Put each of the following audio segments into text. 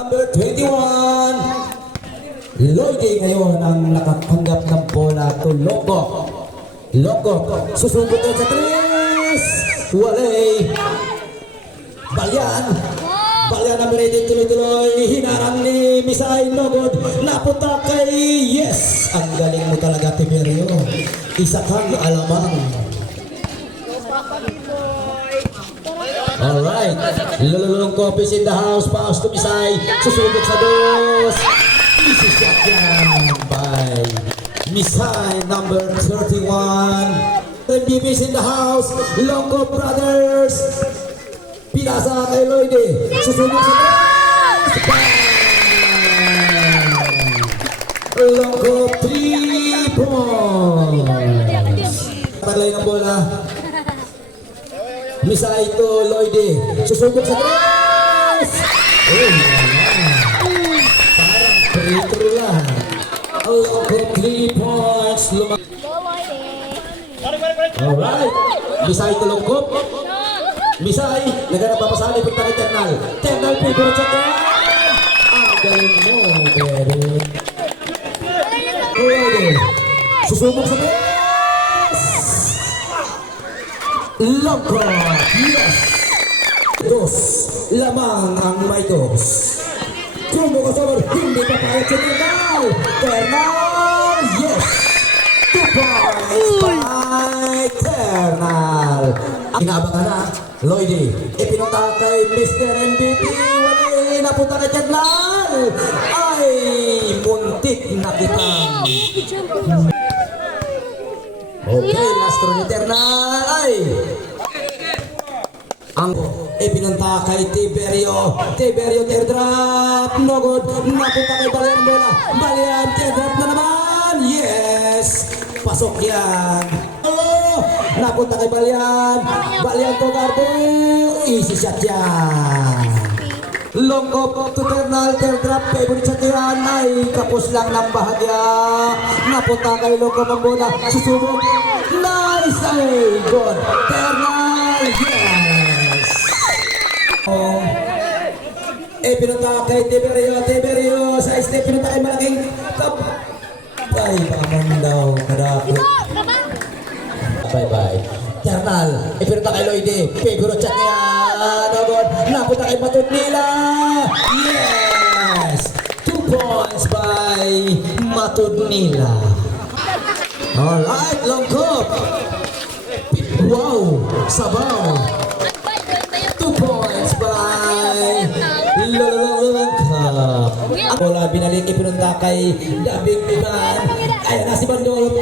Number 21. Lloydie ngayon ang nakapanggap ng bola to Loco. Loco, susubok sa 3. Walay. Balyan. Balyan na meron tuloy-tuloy. Hinarang ni Misay Nogod. Napunta kay yes. Ang galing mo talaga, Tiberio. Isa kang alamang. Alright. Lululong Copies in the house. Paus to Misay. Susubok sa 2. Easy shot yan by Misay number 31. MVP's in the house. Loco Brothers. Pinasa kay Lloydie. Susunod sa 3. Loco 3 points. Parlay ng bola. Misay to Lloydie. Susunod sa 3. Free lang. Loco 3 points. Alright. Misay to Loco. Misay, nagkakapapasali punta kay Ternal. Ternal, favorite sa Ternal. Ang galing mo, Derek. Lloydie. Susubok sa press. Loco. Yes. 2. Lamang ang may 2. Kumbo kasama, hindi pa pahit sa Ternal. Ternal, yes. 2 points by Ternal. Inabangan na, Lloydie. Ipinunta kay Mr. MVP. Wali, napunta na Ternal. Ay, muntik na kitang. Okay, last throw ni Ternal. Ay. Ang ipinunta kay Tiberio. Tiberio teardrop. No good. Napunta kay Balyan bola. Balyan teardrop na naman. Yes. Pasok yan. Oh, napunta kay Balyan. Balyan to Garbo. Easy shot yan. Long up to Ternal. Teardrop. Favorite shot yan. Ay kapos lang ng bahagya. Napunta kay Long up ang bola. Susubok. Nice. Ay good. Ternal. Yes. Pinunta kay Tiberio sa step, pinunta kay malaking kap. Bye-bye daw, kadako. Bye-bye. Ternal, pinunta kay Lloydie. Favorite chat niya. Nogod, napunta kay Matudnila. Yes! 2 points by Matudnila. Alright, long cup. Wow, sabaw. 2 points by Lololong Cup. Ang bola binalik ipinunta kay Dabing Biman. Ayan na si Bandol.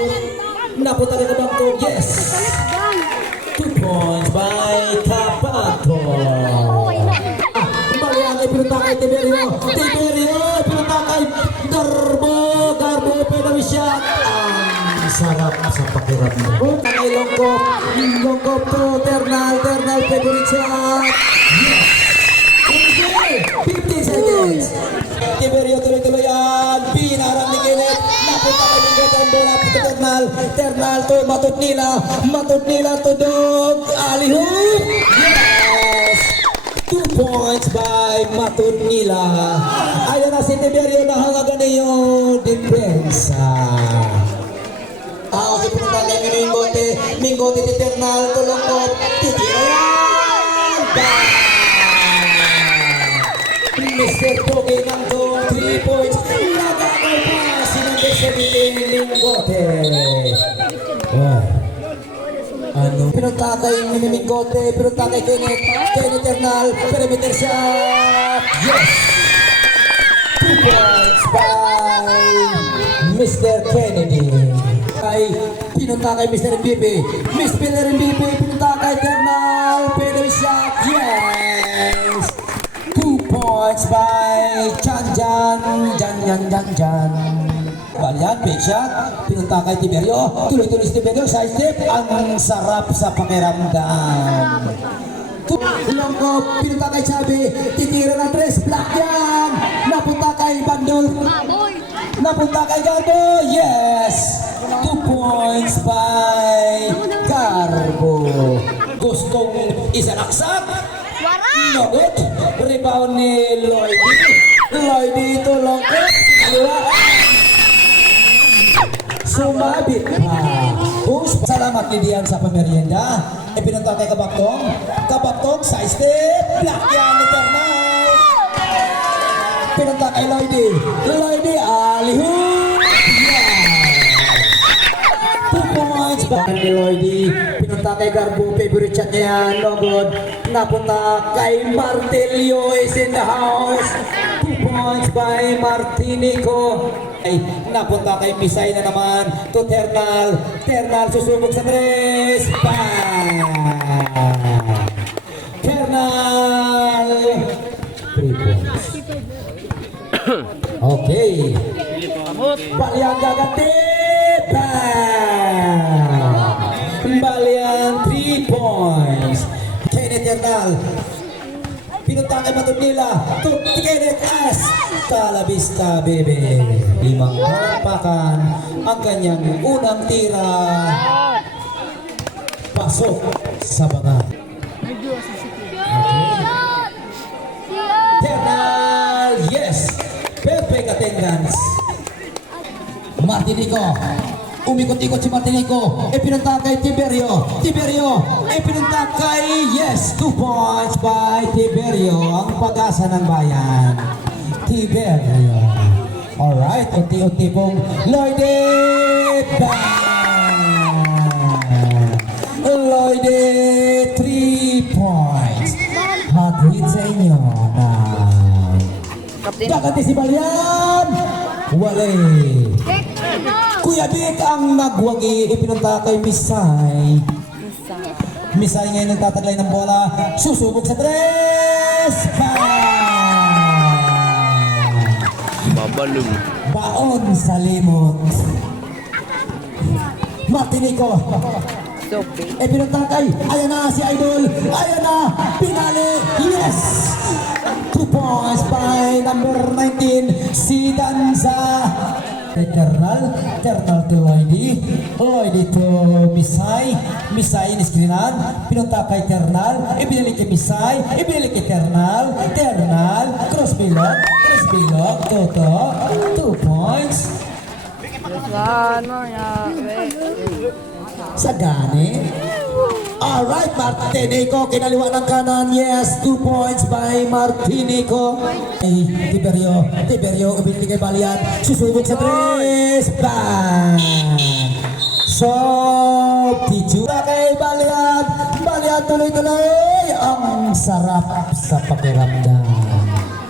Napunta rin na bangko. Yes. 2 points by Kapato. Balyan ipinunta kay Tiberio. Tiberio ipinunta kay Garbo. Garbo pwede shot. Ang sarap sa pakiramdam. Punta kay Longkop. Longkop to Ternal. Ternal favorite shot. Yes. 15 seconds. Tiberio tuloy-tuloy yan. Pinarang ni Kenneth. Napunta kay Linggot ang bola. Ternal. Ternal to Matudnila. Matudnila to Dog. Alihub. Yes. 2 points by Matudnila. Ayan na si Tiberio na hangagan yung depensa. Kasi punta kay Minggote. Minggote ti Ternal. Tulong ko. Titira yan. Mr. Pogi ng 3 points. Nagagay pa si number 17 Minggote. Ano? Pinunta kay Minggote. Pinunta kay Kenneth. Kenneth Ternal. Perimeter shot. Yes! 2 points by Mr. Kennedy. Ay, pinunta kay Mr. MVP. Mr. MVP pinunta kay Ternal. Perimeter shot. Yes! 2 points by Jan. Balyan, big shot. Pinunta kay Tiberio. Tuloy-tuloy si Tiberio sa step. Ang sarap sa pakiramdam. Longkop, pinunta kay Chabi. Titira ng 3. Black yan. Napunta kay Bandol. Napunta kay Garbo. Yes. 2 points by Garbo. Gustong isalaksak. No good. Rebound ni Lloydie. Labit pa. Push. Salamat Lidian sa pamerienda. Ipinunta kay Kabaktong. Kabaktong sa step. Block yan ni Ternal. Pinunta kay Lloydie. Lloydie, alihoo. Yeah. 2 points back ni Lloydie. Pinunta kay Garbo. Favorite shot niya. No good. Napunta kay Martelio is in the house. 2 points by Martinico. Ay, napunta kay Misay na naman to Ternal. Ternal susubok sa tres. Bang! Ternal 3 points. Okay. Balian gaganti. Bang! Balian 3 points. Kenneth Ternal. Pinunta kay Matubnila. To Kenneth S. Talabista, bebe. 5 palakpakan ang kanyang unang tira. Pasok sa banga. Okay. Ternal, yes. Perfect attendance. Martinico. Umikot-ikot si Martinico. Ipinunta kay Tiberio. Tiberio. Ipinunta kay, yes, 2 points by Tiberio. Ang pag-asa ng bayan. Tiberio. Alright, unti-unti pong Lloydie. Bang! Lloydie, 3 points. Hot hit sa inyo na Daganti si Balian. Wale. Kuya Dick ang nagwagi. Ipinunta kay Misay. Misay ngayon nagtataglay ng bola. Susubok sa tres. Babalong. Baon sa limot. Martinico. Ipinunta kay. Ayan na si Idol. Ayan na. Pinali. Yes. 2 points by number 19. Si Danza. Ternal to Lloydie. Lloydie to Misay. Misay iniskrinan. Pinunta kay Ternal. Ibinalik kay Misay. Ibinalik kay Ternal. Ternal. Cross bilog. Toto. 2 points. Sagani. Alright, Martinico. Kinaliwa ng kanan. Yes, 2 points by Martinico. Tiberio. Ibinili kay Balian. Susubok sa tres. Bang! So, tijura kay Balian. Balian tuloy-tuloy. Ang sarap sa pakiramdam.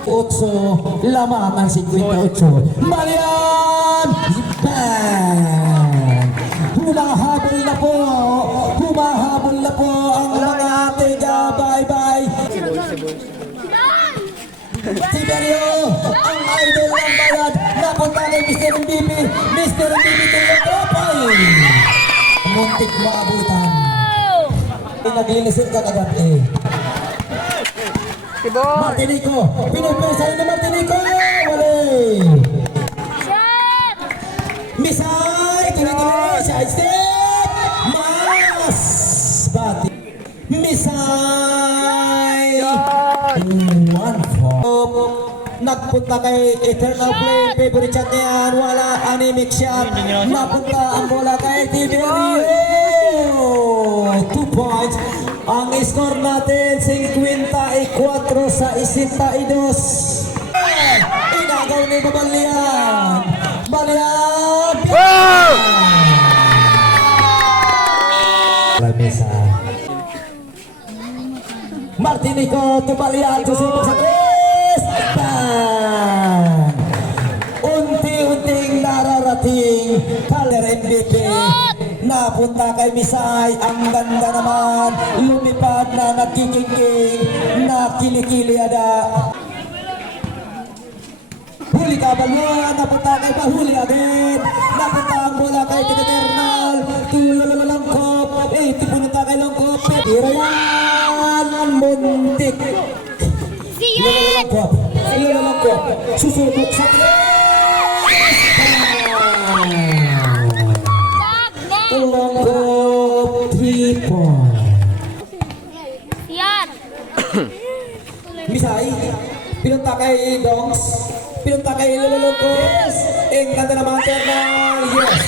8 lamang ang 58. Balian! Bang! Humahabol na po ang mga tiga. Bye-bye. Tiberio, ang idol ng bayan. Napunta kay Mr. MVP. Mr. MVP tulong. Muntik maabutan. Naglilisin ka kagad eh. Martinico. Pinupesahin na Martinico. Wale. Misay. Tuloy-tuloy. Side step. Mas. Bati. Misay. 1-4. Nagpunta kay Eternal Flame. Favorite shot niyan. Wala. Anemic shot. Napunta ang bola kay Tiberio. 2 points. Ang score natin 54 sa 62. Inagaw ni Balian. Balian. Lamesa. Martinico to Balian. Susubok sa tres. Bang! Unti-unting nararating Color MVP. Napunta kay Misay. Ang ganda naman. Lumipad na nagkikingking. Nakilikili ada. Huli ka Balian. Napunta kay Bahuli agad. Napunta ang bola kay Ternal. Tulalangkop. Tipunta kay Langkop. Tira yan. Muntik. Lulalangkop. Susubok sa Langkop. 3 points. Yan. Misay. Pinunta kay Dongs. Pinunta kay Lululungkop. Ang ganda naman Ternal. Yes.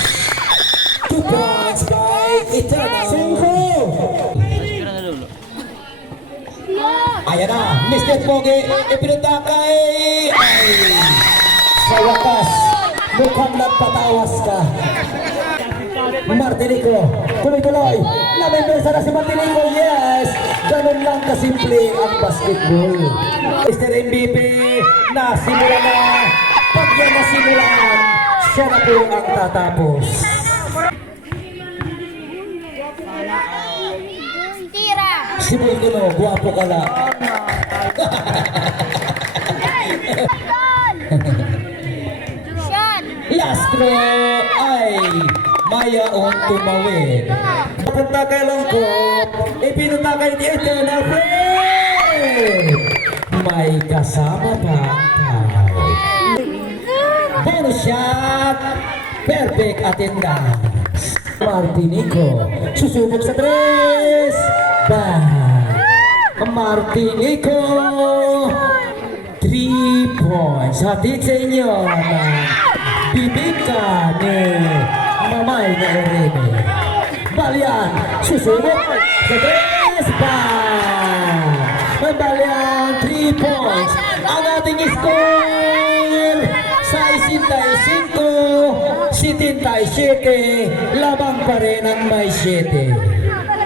2 points by Eternal. 5. Ayan na, Mr. Pogi, ipinunta kay... Ay, sa wakas, mukhang nagpatawas ka. Martinico, tuloy-tuloy, namimesa na si Martinico, yes! Ganun lang kasimple ang basketball. Mr. MVP, nasimula na. Pag yan nasimulan, siya na po ang tatapos. Tira! Si Bulguno, guwapo ka lang. Shot! Last throw ay Maya on tumawid. Papunta kay Longkop, ipinunta kay ni Eternal Friend. May kasama pa ang tao. Bonus shot, perfect attendance. Martinico, susubok sa tres. Bang! Martinico, 3 points. Hatid sa inyo ng bibigka ni Mamay na Erene. Balian, susubok sa tres. Bang! Balian, 3 points. Ang ating score sa 75, 77, labang pa rin ang may 7.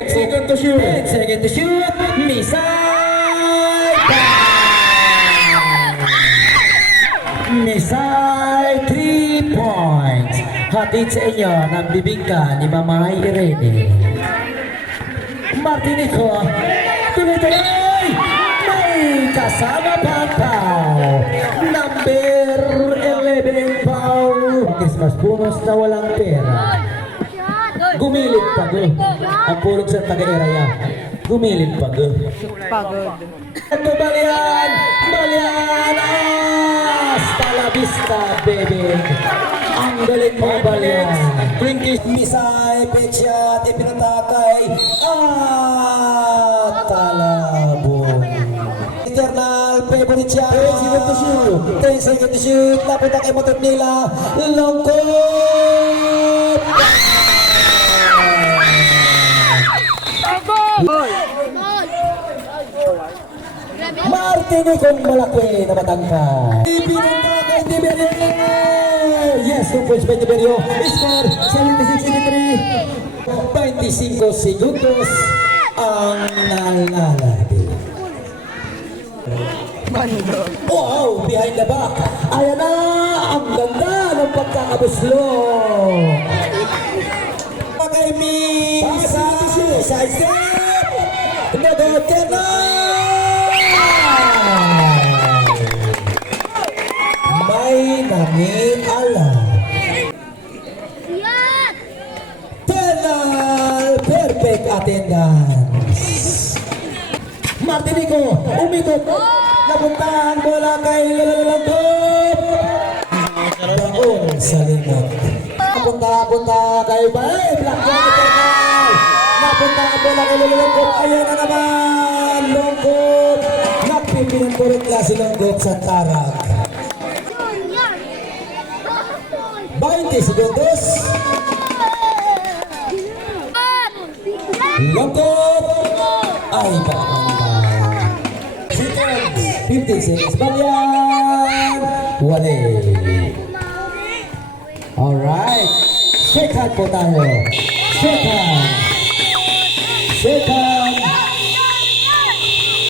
Second to shoot. Second to shoot. Misay! Misay, 3 points. Hatid sa inyo ng bibingka ni Mamay Irene. Martinico, tuloy-tuloy! May kasama pa ang tao. Number 11 Pau. Christmas bonus na walang pera. Gumilit pa go. Ang pulog sa taga-eraya. Gumilit pa go. Pagod. Ito Balian! Balian! Hasta la vista, baby! Ang galing mo, Balian! 20 Misay, Pechat, ipinatakay. Talabong. Eternal favorite siya. 10 seconds to shoot. 10 seconds to shoot. Napunta kay motor nila. Longkop! Martinicong malaki na matangkad. Ipinunta kay Tiberio. Yes, 2 points by Tiberio. Score 76-83. 25 segundos ang nalalaki. Wow, behind the back. Ayan na, ang ganda ng pagkakabuslo. Kay Misa, side step. Nag-o-get na. May nangialam. Shot! Penal, perfect attendance. Martinico, umikot. Napuntahan bola kay Lalagop. Baon sa limot. Napunta kay Bay. Black Eternal. Napuntahan bola kay Lalagop. Ayan na naman. Longkop. Nagpipinagkurit na si Longkop sa tarak. 20 segundos. Longkop. Ay, pakakanta. 50 seconds. Balian. Wale. Alright. Second po tayo. Second.